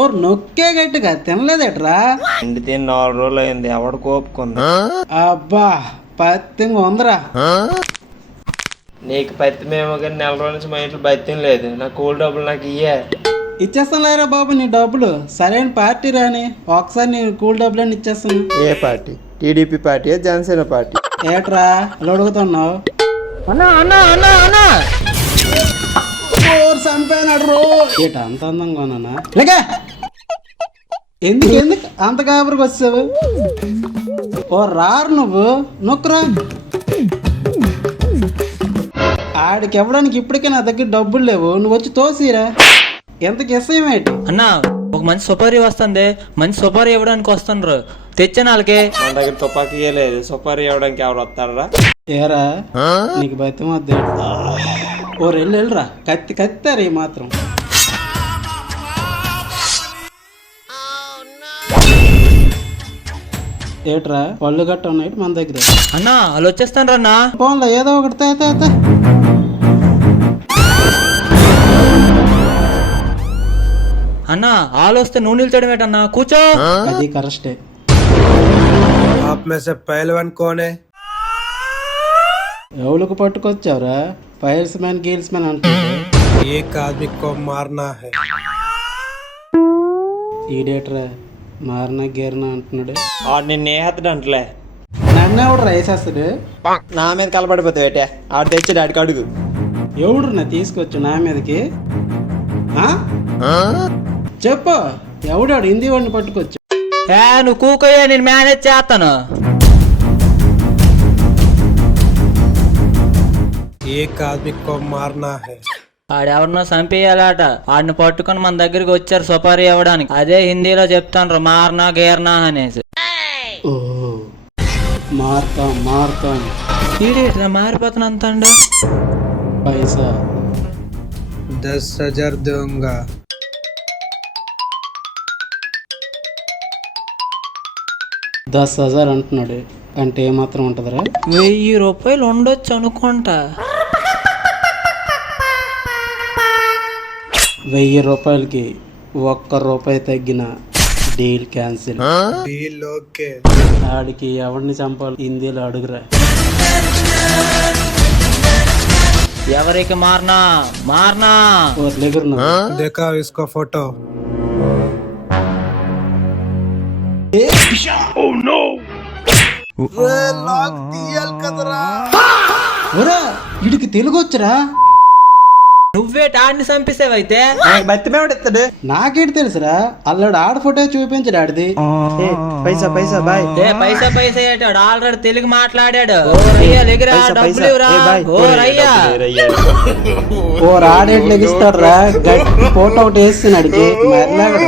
ఓ నొక్కే గట్టిగా తినలేదేట్రా? ఇంటి తిని 4 రోజులు అయింది, ఎవడు కోపుకుంది. అబ్బా పత్తింగ్ ఉందరా. నీకు పత్తిమేమో కానీ 4 రోజుల నుంచి మా ఇంట్లో బత్యం లేదు. నా కూల్ డబ్బులు నాకు ఇయ్యే. ఇచ్చేస్తాను లేరా బాబు నీ డబ్బులు. సరైన పార్టీ రాని ఒకసారి నీ కూల్ డబ్బులని ఇచ్చేస్తాను. ఏ party? TDP party, Janasena party? ఏట్రా అలా అడుగుతున్నావు? చంపాడు ఏట అంత అందంగా ఉన్నానా? లేక ఎందుకు ఎందుకు అంత కాబరికి వచ్చావు? ఓ రారు నువ్వు నొక్కురా. ఆడికి ఇవ్వడానికి ఇప్పటికే నా దగ్గర డబ్బులు లేవు, నువ్వు వచ్చి తోసిరా. ఎంతకి ఇస్తామేటి అన్నా? ఒక మంచి సుపారీ వస్తుంది, మంచి సుపారీ ఇవ్వడానికి వస్తుండ్రు, తెచ్చే నాళ్ళకి. మన దగ్గర తుపాకీ లేదు, సుపారీ ఇవ్వడానికి ఎవరు వస్తారా? ఏరా నీకు బతి వద్దు. ఓ వెళ్ళరా కత్తి కత్తారు ఈ మాత్రం. ఏట్రా పళ్ళు గట్ట ఉన్నాయి మన దగ్గర. అన్నా వాళ్ళు వచ్చేస్తాను అన్నా. పోన్లే ఏదో ఒకటి తే. అన్నా వాళ్ళు వస్తే నువ్వు నిల్చోడం ఏంటన్నా? కూర్చో. అది కరెక్టే. आप में से पहलवान कौन है? ఎవరికి పట్టుకొచ్చావురా? ఫైల్స్ మ్యాన్ గీల్స్ మ్యాన్ అంటే एक आदमी को मारना है. ఈడేట్రా మారిన గేరిన అంటున్నాడు. ఆడు నిన్ను ఏహత్తడు అంటలే. నన్ను ఎవడు రైసేస్తాడు? నా మీద కలపడిపోతావు ఏటే? ఆడు తెచ్చి డాడికి అడుగు. ఎవడు నా తీసుకొచ్చు నా మీదకి? చెప్పు ఎవడాడు హిందీ వాడిని పట్టుకొచ్చు? నువ్వు కూకోయే, నేను మేనేజ్ చేస్తాను. एक आदमी को मारना है. ఆడెవరినో చంపేయాలట, ఆడిని పట్టుకొని మన దగ్గరికి వచ్చారు సుపారీ ఇవ్వడానికి. అదే హిందీలో చెప్తాను, మార్నా గేర్నా అనేసి. ఓ మారుతాం ఈడేట్రా మారిపోతాను అంటాడు. పైసా 10,000 दूंगा. 10,000 అంటున్నాడు. అంటే ఏమాత్రం ఉంటుందిరా? 1000 రూపాయలు ఉండొచ్చు అనుకుంటా. 1000 రూపాయలకి 1 రూపాయి తగ్గిన డీల్ క్యాన్సిల్. Deal okay. ఆడికి ఎవరిని చంపాలి హిందీలో అడుగురా. ఎవరికి మార్నా మార్నా? ఓ దగ్గర देखा इसका फोटो. వీడికి తెలుగు వచ్చరా? నువ్వే ఆడిని చంపేసావైతే. బతిమేవాడు నాకేంటి తెలుసురా? అల్లాడు ఆడ ఫోటో చూపించడు ఆడిది. పైసా బాయ్. పైసా ఏటాడు ఆల్రెడీ తెలుగు మాట్లాడాడు. డబ్బులు ఇవ్వరా? ఓ రయ్యా, ఓ రాడేట్లు ఎగిస్తాడు రా. ఫోటో ఒకటి వేస్తున్నాడికి మరి